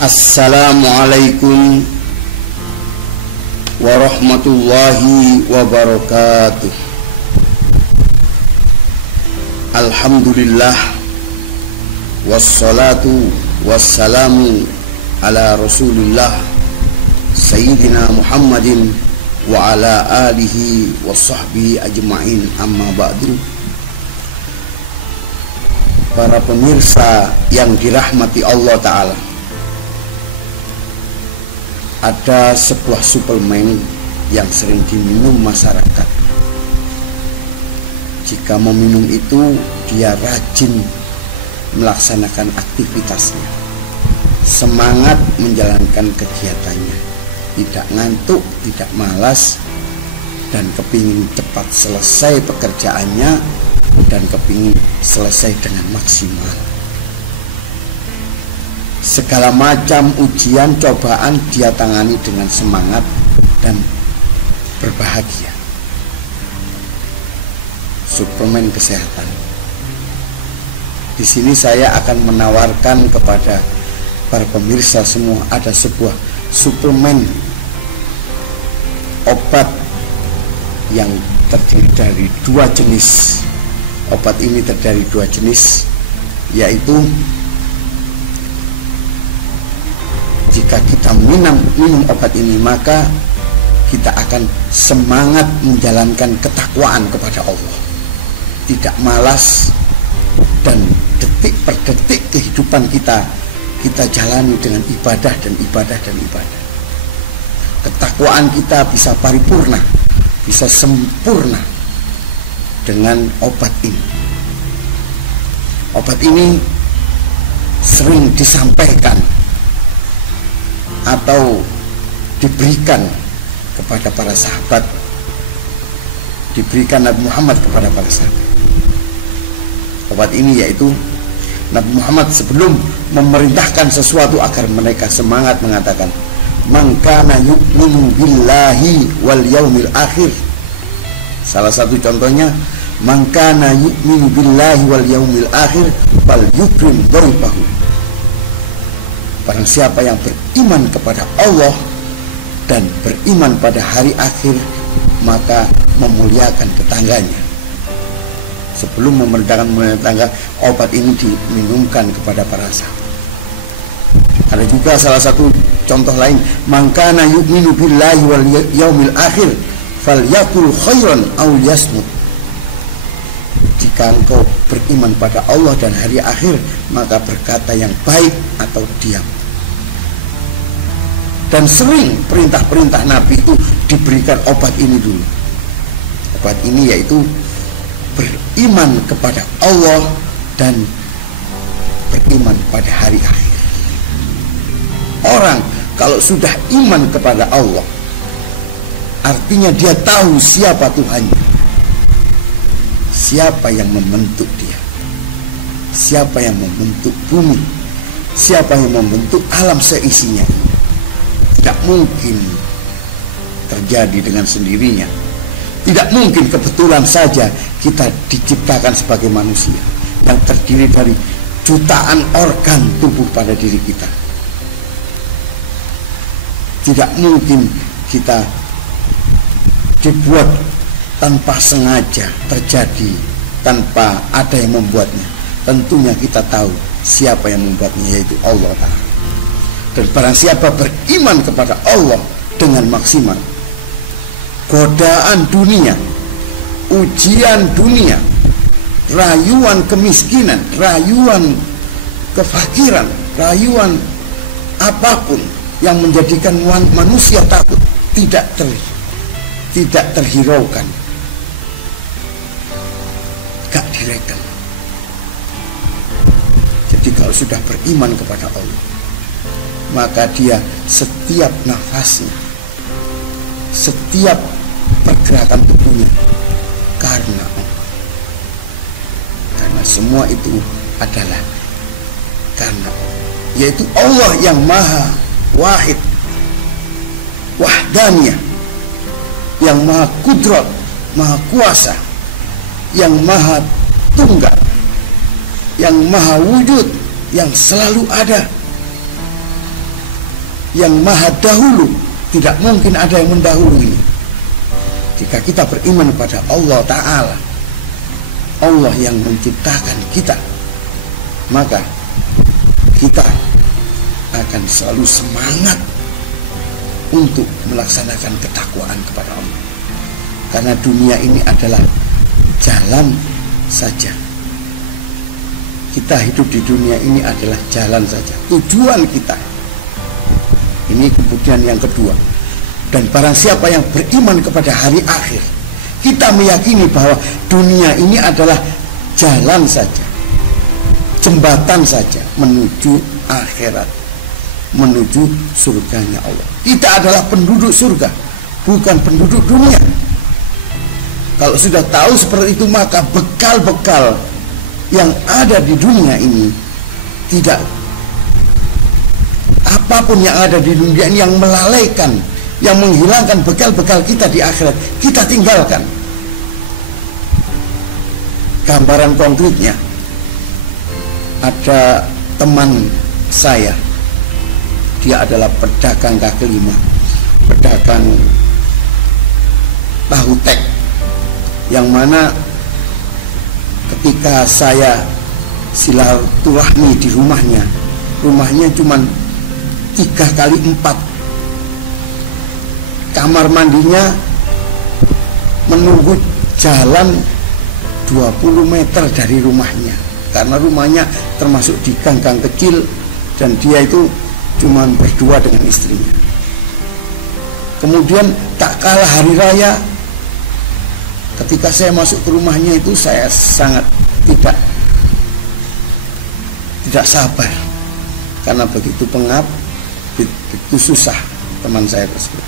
Assalamualaikum warahmatullahi wabarakatuh. Alhamdulillah, wassalatu wassalamu ala rasulillah Sayyidina Muhammadin wa ala alihi wa sahbihi ajma'in, amma ba'du. Para pemirsa yang dirahmati Allah Ta'ala, ada sebuah suplemen yang sering diminum masyarakat. Jika meminum itu, dia rajin melaksanakan aktivitasnya, semangat menjalankan kegiatannya, tidak ngantuk, tidak malas, dan kepingin cepat selesai pekerjaannya dan kepingin selesai dengan maksimal. Segala macam ujian, cobaan dia tangani dengan semangat dan berbahagia. Suplemen kesehatan. Di sini saya akan menawarkan kepada para pemirsa semua, ada sebuah suplemen obat yang terdiri dari dua jenis. Obat ini terdiri dari dua jenis, yaitu jika kita minum obat ini, maka kita akan semangat menjalankan ketakwaan kepada Allah, tidak malas, dan detik per detik kehidupan kita jalani dengan ibadah dan ibadah dan ibadah. Ketakwaan kita bisa paripurna, bisa sempurna dengan obat ini. Obat ini sering disampaikan atau diberikan kepada para sahabat, diberikan Nabi Muhammad kepada para sahabat. Obat ini yaitu Nabi Muhammad sebelum memerintahkan sesuatu agar mereka semangat mengatakan, man kana yu'minu billahi wal yaumil akhir. Salah satu contohnya, man kana yu'minu billahi wal yaumil akhir fal yukrim dhaifahu. Barang siapa yang beriman kepada Allah dan beriman pada hari akhir, maka memuliakan tetangganya. Sebelum memerintahkan tetangga, obat ini diminumkan kepada para sahabat. Ada juga salah satu contoh lain, man kana yu'minu billahi wal yaumil akhir falyakul khairan aw liyasmut. Jika engkau beriman pada Allah dan hari akhir, maka berkata yang baik atau diam. Dan sering perintah-perintah Nabi itu diberikan obat ini dulu. Obat ini yaitu beriman kepada Allah dan beriman pada hari akhir. Orang kalau sudah iman kepada Allah, artinya dia tahu siapa Tuhannya, siapa yang membentuk dia, siapa yang membentuk bumi, siapa yang membentuk alam seisinya. Tidak mungkin terjadi dengan sendirinya. Tidak mungkin kebetulan saja kita diciptakan sebagai manusia yang terdiri dari jutaan organ tubuh pada diri kita. Tidak mungkin kita dibuat tanpa sengaja terjadi, tanpa ada yang membuatnya. Tentunya kita tahu siapa yang membuatnya, yaitu Allah Ta'ala. Dan barang siapa beriman kepada Allah dengan maksimal, godaan dunia, ujian dunia, rayuan kemiskinan, rayuan kefakiran, rayuan apapun yang menjadikan manusia takut, tidak terhiraukan, gak direken. Jadi kalau sudah beriman kepada Allah, maka dia setiap nafasnya, setiap pergerakan tubuhnya karena Allah. Karena semua itu adalah karena Allah, yaitu Allah yang maha wahid, wahdaniyah, yang maha kudrat, maha kuasa, yang maha tunggal, yang maha wujud, yang selalu ada, yang maha dahulu, tidak mungkin ada yang mendahului. Jika kita beriman kepada Allah Ta'ala, Allah yang menciptakan kita, maka kita akan selalu semangat untuk melaksanakan ketakwaan kepada Allah. Karena dunia ini adalah jalan saja. Kita hidup di dunia ini adalah jalan saja, tujuan kita. Ini kemudian yang kedua. Dan barang siapa yang beriman kepada hari akhir, kita meyakini bahwa dunia ini adalah jalan saja, jembatan saja menuju akhirat, menuju surganya Allah. Kita adalah penduduk surga, bukan penduduk dunia. Kalau sudah tahu seperti itu, maka bekal-bekal yang ada di dunia ini, tidak apapun yang ada di dunia ini yang melalaikan, yang menghilangkan bekal-bekal kita di akhirat, kita tinggalkan. Gambaran konkretnya, ada teman saya, dia adalah pedagang kaki lima, pedagang tahu tek, yang mana ketika saya silaturahmi di rumahnya, rumahnya cuma 3x4, kamar mandinya menunggu jalan 20 meter dari rumahnya, karena rumahnya termasuk di gang-gang kecil dan dia itu cuma berdua dengan istrinya. Kemudian tak kalah hari raya, ketika saya masuk ke rumahnya itu, saya sangat tidak sabar, karena begitu pengap, begitu susah teman saya tersebut.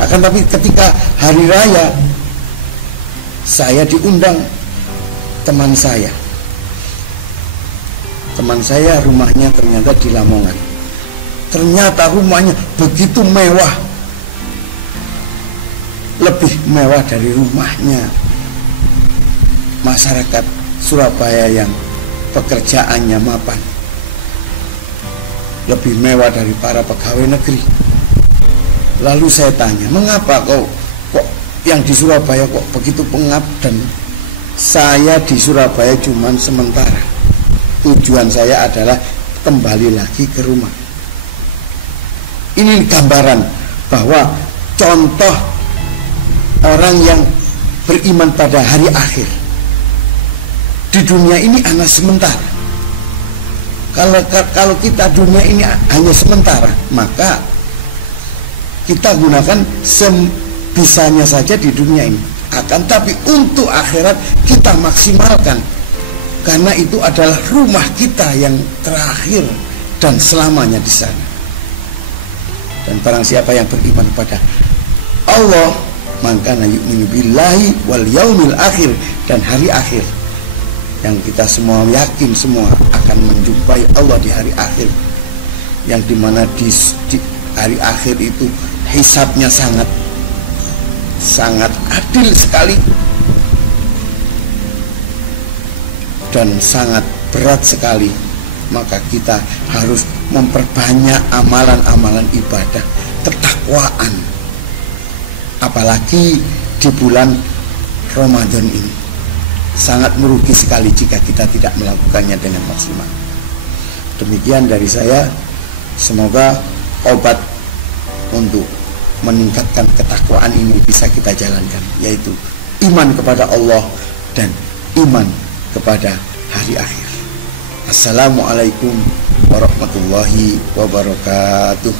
Akan tapi ketika hari raya, saya diundang teman saya rumahnya ternyata di Lamongan. Ternyata rumahnya begitu mewah, lebih mewah dari rumahnya masyarakat Surabaya yang pekerjaannya mapan, lebih mewah dari para pegawai negeri. Lalu saya tanya, mengapa kok yang di Surabaya kok begitu pengap, dan saya di Surabaya cuman sementara. Tujuan saya adalah kembali lagi ke rumah. Ini gambaran bahwa contoh orang yang beriman pada hari akhir. Di dunia ini hanya sementara. Kalau kita dunia ini hanya sementara, maka kita gunakan sebisanya saja di dunia ini. Akan tapi untuk akhirat kita maksimalkan, karena itu adalah rumah kita yang terakhir dan selamanya di sana. Dan barang siapa yang beriman pada Allah, maka yu'minu billahi wal yaumil akhir, dan hari akhir, yang kita semua yakin semua akan menjumpai Allah di hari akhir, yang dimana di hari akhir itu hisabnya sangat adil sekali dan sangat berat sekali. Maka kita harus memperbanyak amalan-amalan ibadah, ketakwaan, apalagi di bulan Ramadan ini. Sangat merugi sekali jika kita tidak melakukannya dengan maksimal. Demikian dari saya. Semoga obat untuk meningkatkan ketakwaan ini bisa kita jalankan, yaitu iman kepada Allah dan iman kepada hari akhir. Assalamualaikum warahmatullahi wabarakatuh.